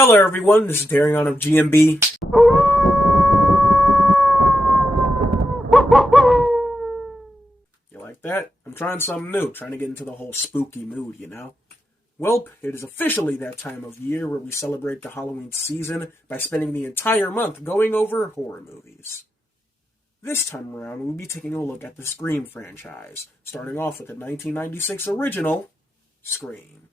Hello everyone, this is Darion of GNB. You like that? I'm trying something new, trying to get into the whole spooky mood, you know? Well, it is officially that time of year where we celebrate the Halloween season by spending the entire month going over horror movies. This time around, we'll be taking a look at the Scream franchise, starting off with the 1996 original, Scream.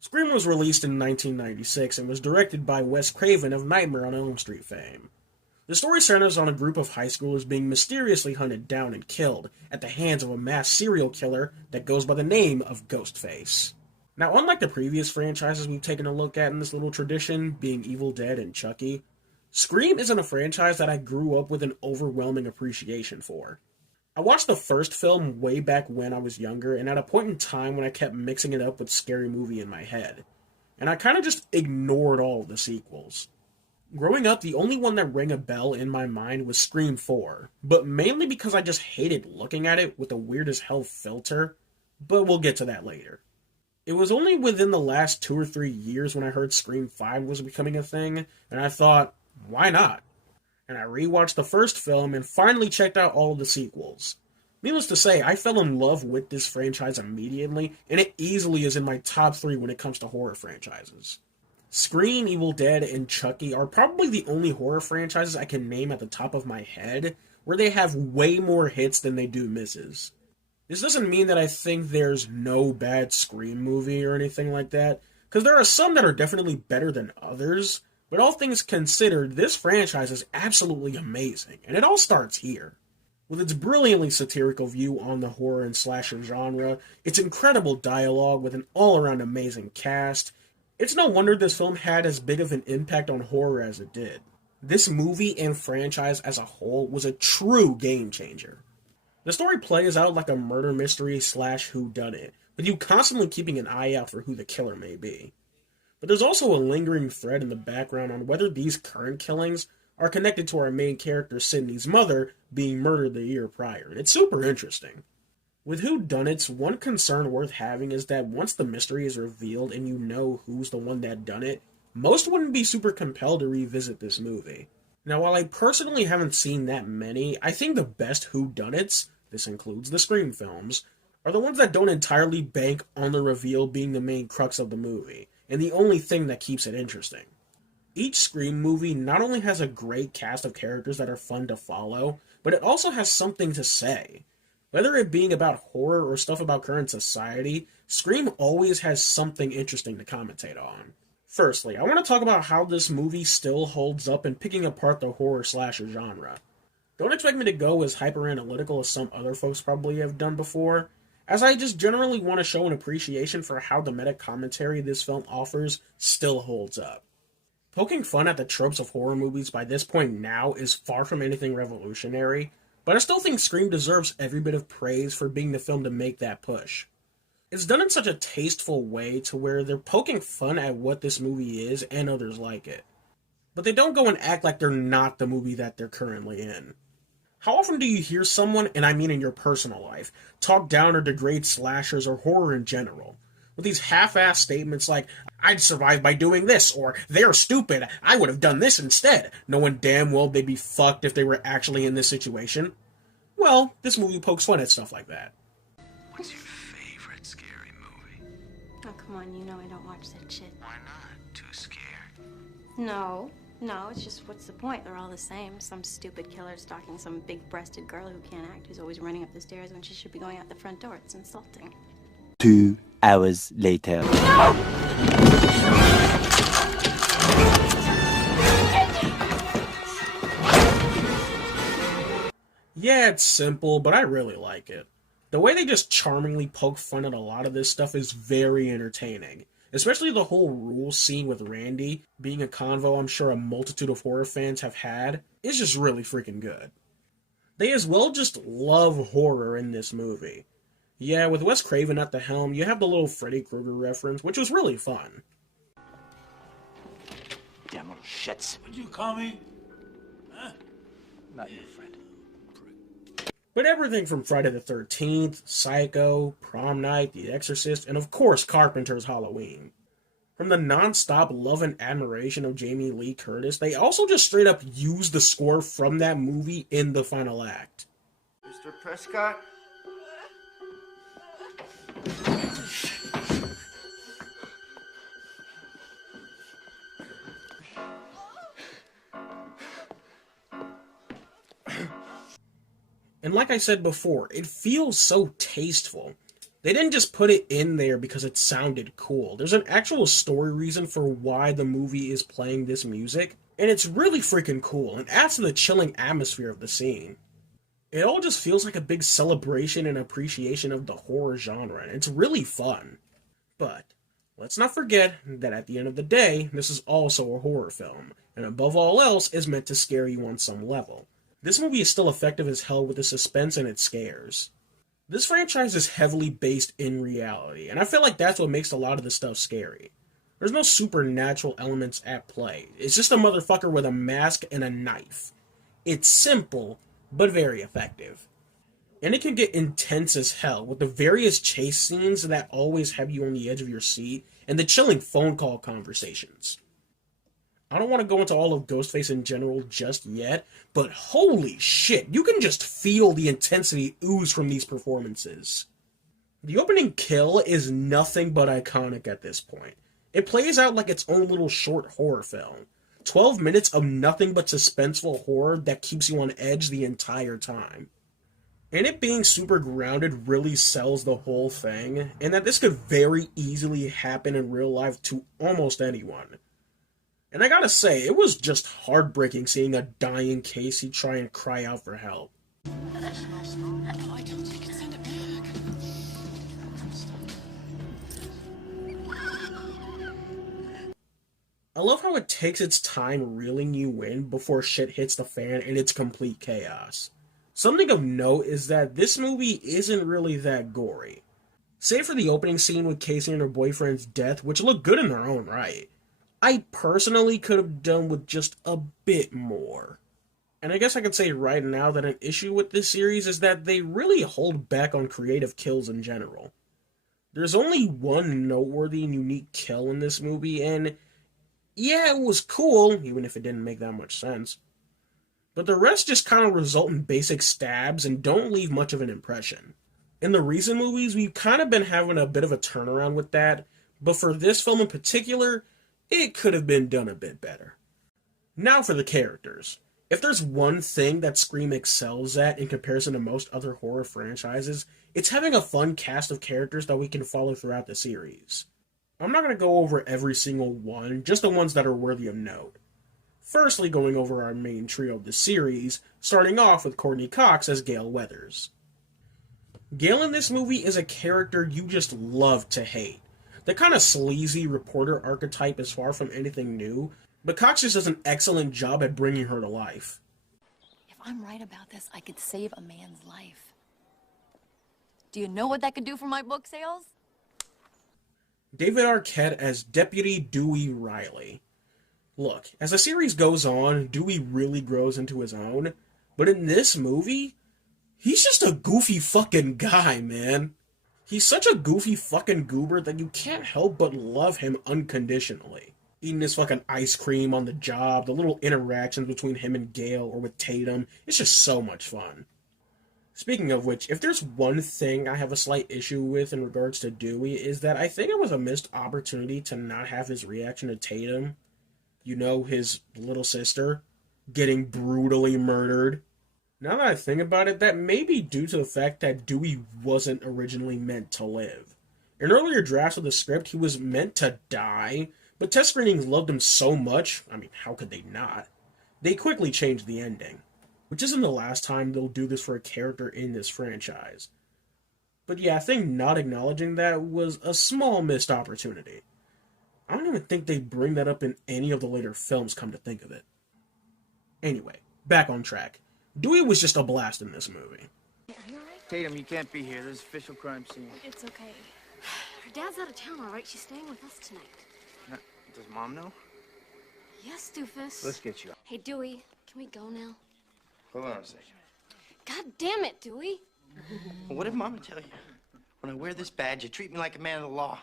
Scream was released in 1996 and was directed by Wes Craven of Nightmare on Elm Street fame. The story centers on a group of high schoolers being mysteriously hunted down and killed at the hands of a mass serial killer that goes by the name of Ghostface. Now, unlike the previous franchises we've taken a look at in this little tradition, being Evil Dead and Chucky, Scream isn't a franchise that I grew up with an overwhelming appreciation for. I watched the first film way back when I was younger, and at a point in time when I kept mixing it up with Scary Movie in my head. And I kind of just ignored all of the sequels. Growing up, the only one that rang a bell in my mind was Scream 4, but mainly because I just hated looking at it with a weird as hell filter, but we'll get to that later. It was only within the last 2 or 3 years when I heard Scream 5 was becoming a thing, and I thought, why not? And I rewatched the first film and finally checked out all of the sequels. Needless to say, I fell in love with this franchise immediately, and it easily is in my top 3 when it comes to horror franchises. Scream, Evil Dead, and Chucky are probably the only horror franchises I can name at the top of my head where they have way more hits than they do misses. This doesn't mean that I think there's no bad Scream movie or anything like that, because there are some that are definitely better than others, but all things considered, this franchise is absolutely amazing, and it all starts here. With its brilliantly satirical view on the horror and slasher genre, its incredible dialogue with an all-around amazing cast, it's no wonder this film had as big of an impact on horror as it did. This movie and franchise as a whole was a true game changer. The story plays out like a murder mystery / whodunit, with you constantly keeping an eye out for who the killer may be. But there's also a lingering thread in the background on whether these current killings are connected to our main character Sydney's mother being murdered the year prior, and it's super interesting. With whodunits, one concern worth having is that once the mystery is revealed and you know who's the one that done it, most wouldn't be super compelled to revisit this movie. Now, while I personally haven't seen that many, I think the best whodunits, this includes the Scream films, are the ones that don't entirely bank on the reveal being the main crux of the movie, and the only thing that keeps it interesting. Each Scream movie not only has a great cast of characters that are fun to follow, but it also has something to say. Whether it being about horror or stuff about current society, Scream always has something interesting to commentate on. Firstly, I want to talk about how this movie still holds up in picking apart the horror slasher genre. Don't expect me to go as hyper-analytical as some other folks probably have done before, as I just generally want to show an appreciation for how the meta-commentary this film offers still holds up. Poking fun at the tropes of horror movies by this point now is far from anything revolutionary, but I still think Scream deserves every bit of praise for being the film to make that push. It's done in such a tasteful way to where they're poking fun at what this movie is and others like it. But they don't go and act like they're not the movie that they're currently in. How often do you hear someone, and I mean in your personal life, talk down or degrade slashers or horror in general? With these half-assed statements like, I'd survive by doing this, or they're stupid, I would have done this instead, knowing damn well they'd be fucked if they were actually in this situation. Well, this movie pokes fun at stuff like that. What's your favorite scary movie? Oh, come on, you know I don't watch that shit. Why not? Too scared? No, it's just what's the point? They're all the same. Some stupid killer stalking some big-breasted girl who can't act, who's always running up the stairs when she should be going out the front door. It's insulting. 2 hours later. Yeah, it's simple, but I really like it. The way they just charmingly poke fun at a lot of this stuff is very entertaining. Especially the whole rules scene with Randy, being a convo I'm sure a multitude of horror fans have had, is just really freaking good. They as well just love horror in this movie. Yeah, with Wes Craven at the helm, you have the little Freddy Krueger reference, which was really fun. Damn little shits. What'd you call me? Huh? Not your friend. But everything from Friday the 13th, Psycho, Prom Night, The Exorcist, and of course Carpenter's Halloween. From the non-stop love and admiration of Jamie Lee Curtis, they also just straight up use the score from that movie in the final act. Mr. Prescott? And like I said before, it feels so tasteful. They didn't just put it in there because it sounded cool. There's an actual story reason for why the movie is playing this music, and it's really freaking cool and adds to the chilling atmosphere of the scene. It all just feels like a big celebration and appreciation of the horror genre, and it's really fun. But let's not forget that at the end of the day, this is also a horror film, and above all else is meant to scare you on some level. This movie is still effective as hell with the suspense and its scares. This franchise is heavily based in reality, and I feel like that's what makes a lot of the stuff scary. There's no supernatural elements at play. It's just a motherfucker with a mask and a knife. It's simple, but very effective. And it can get intense as hell with the various chase scenes that always have you on the edge of your seat and the chilling phone call conversations. I don't want to go into all of Ghostface in general just yet, but holy shit, you can just feel the intensity ooze from these performances. The opening kill is nothing but iconic at this point. It plays out like its own little short horror film. 12 minutes of nothing but suspenseful horror that keeps you on edge the entire time. And it being super grounded really sells the whole thing, and that this could very easily happen in real life to almost anyone. And I gotta say, it was just heartbreaking seeing a dying Casey try and cry out for help. I love how it takes its time reeling you in before shit hits the fan and it's complete chaos. Something of note is that this movie isn't really that gory. Save for the opening scene with Casey and her boyfriend's death, which looked good in their own right. I personally could have done with just a bit more. And I guess I could say right now that an issue with this series is that they really hold back on creative kills in general. There's only one noteworthy and unique kill in this movie, and yeah, it was cool, even if it didn't make that much sense. But the rest just kind of result in basic stabs and don't leave much of an impression. In the recent movies, we've kind of been having a bit of a turnaround with that, but for this film in particular, it could have been done a bit better. Now for the characters. If there's one thing that Scream excels at in comparison to most other horror franchises, it's having a fun cast of characters that we can follow throughout the series. I'm not going to go over every single one, just the ones that are worthy of note. Firstly, going over our main trio of the series, starting off with Courtney Cox as Gale Weathers. Gale in this movie is a character you just love to hate. The kind of sleazy reporter archetype is far from anything new, but Cox just does an excellent job at bringing her to life. If I'm right about this, I could save a man's life. Do you know what that could do for my book sales? David Arquette as Deputy Dewey Riley. Look, as the series goes on, Dewey really grows into his own, but in this movie, he's just a goofy fucking guy, man. He's such a goofy fucking goober that you can't help but love him unconditionally. Eating his fucking ice cream on the job, the little interactions between him and Gale or with Tatum, it's just so much fun. Speaking of which, if there's one thing I have a slight issue with in regards to Dewey, is that I think it was a missed opportunity to not have his reaction to Tatum, you know, his little sister, getting brutally murdered. Now that I think about it, that may be due to the fact that Dewey wasn't originally meant to live. In earlier drafts of the script, he was meant to die, but test screenings loved him so much, I mean, how could they not? They quickly changed the ending, which isn't the last time they'll do this for a character in this franchise. But yeah, I think not acknowledging that was a small missed opportunity. I don't even think they bring that up in any of the later films, come to think of it. Anyway, back on track. Dewey was just a blast in this movie. Tatum, you can't be here. There's official crime scene. It's okay. Her dad's out of town, all right? She's staying with us tonight. Does Mom know? Yes, doofus. Let's get you. Hey, Dewey, can we go now? Hold on a second. God damn it, Dewey. Well, what did Mama tell you? When I wear this badge, you treat me like a man of the law.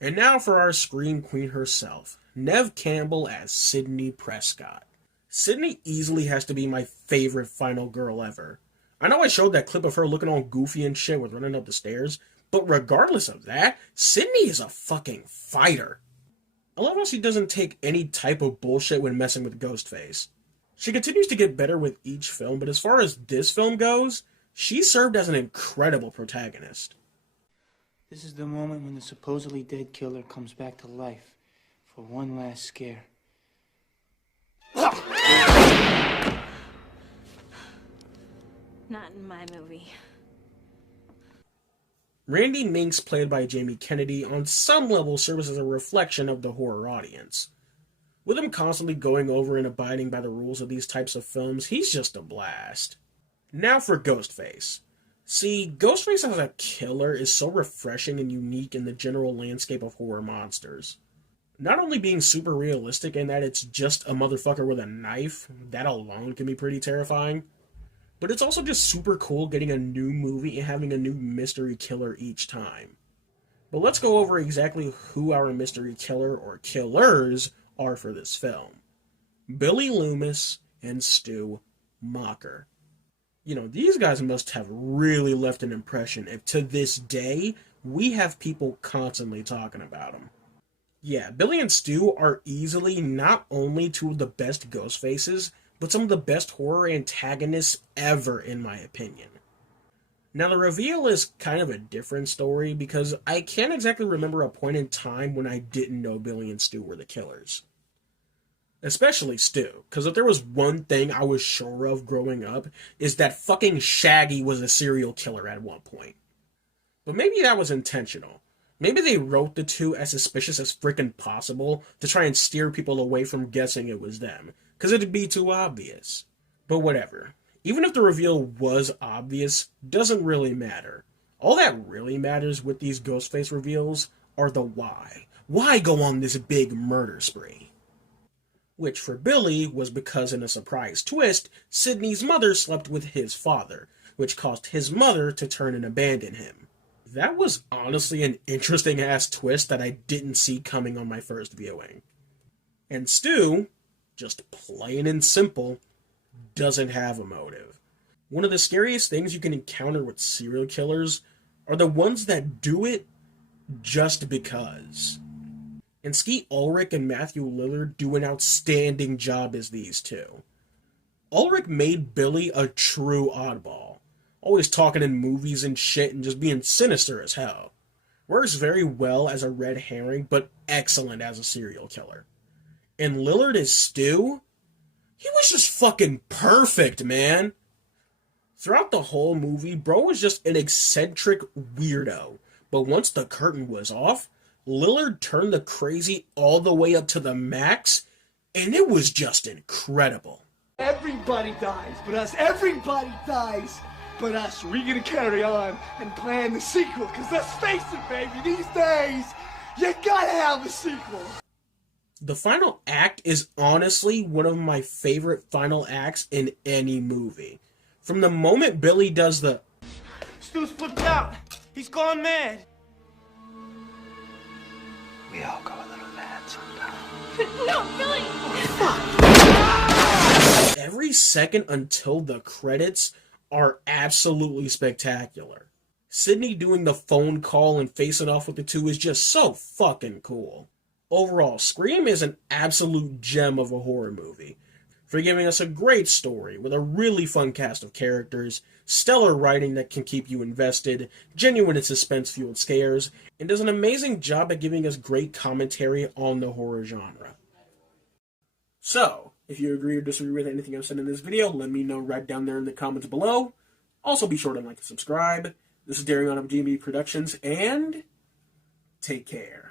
And now for our Scream Queen herself, Neve Campbell as Sidney Prescott. Sidney easily has to be my favorite final girl ever. I know I showed that clip of her looking all goofy and shit with running up the stairs, but regardless of that, Sidney is a fucking fighter. I love how she doesn't take any type of bullshit when messing with Ghostface. She continues to get better with each film, but as far as this film goes, she served as an incredible protagonist. This is the moment when the supposedly dead killer comes back to life for one last scare. Not in my movie. Randy Minks, played by Jamie Kennedy, on some level serves as a reflection of the horror audience. With him constantly going over and abiding by the rules of these types of films, he's just a blast. Now for Ghostface. See, Ghostface as a killer is so refreshing and unique in the general landscape of horror monsters. Not only being super realistic in that it's just a motherfucker with a knife, that alone can be pretty terrifying, but it's also just super cool getting a new movie and having a new mystery killer each time. But let's go over exactly who our mystery killer or killers are for this film. Billy Loomis and Stu Macher. You know, these guys must have really left an impression if to this day we have people constantly talking about them. Yeah, Billy and Stu are easily not only two of the best ghost faces, but some of the best horror antagonists ever in my opinion. Now the reveal is kind of a different story because I can't exactly remember a point in time when I didn't know Billy and Stu were the killers. Especially Stu, because if there was one thing I was sure of growing up, is that fucking Shaggy was a serial killer at one point. But maybe that was intentional. Maybe they wrote the two as suspicious as frickin' possible to try and steer people away from guessing it was them, because it'd be too obvious. But whatever. Even if the reveal was obvious, doesn't really matter. All that really matters with these Ghostface reveals are the why. Why go on this big murder spree? Which for Billy was because in a surprise twist, Sidney's mother slept with his father, which caused his mother to turn and abandon him. That was honestly an interesting ass twist that I didn't see coming on my first viewing. And Stu, just plain and simple, doesn't have a motive. One of the scariest things you can encounter with serial killers are the ones that do it just because. And Skeet Ulrich and Matthew Lillard do an outstanding job as these two. Ulrich made Billy a true oddball, always talking in movies and shit and just being sinister as hell. Works very well as a red herring, but excellent as a serial killer. And Lillard as Stu, he was just fucking perfect, man. Throughout the whole movie, bro was just an eccentric weirdo, but once the curtain was off, Lillard turned the crazy all the way up to the max, and it was just incredible. Everybody dies but us. Everybody dies but us. We're gonna carry on and plan the sequel, because let's face it, baby, these days, you gotta have a sequel. The final act is honestly one of my favorite final acts in any movie. From the moment Billy does the Stu's flipped out. He's gone mad. We all go a little mad sometimes. No, Billy! every second until the credits are absolutely spectacular. Sidney doing the phone call and facing off with the two is just so fucking cool. Overall, Scream is an absolute gem of a horror movie, for giving us a great story with a really fun cast of characters, stellar writing that can keep you invested, genuine and suspense-fueled scares, and does an amazing job at giving us great commentary on the horror genre. So, if you agree or disagree with anything I've said in this video, let me know right down there in the comments below. Also be sure to like and subscribe. This is Daring on of GNB Productions, and take care.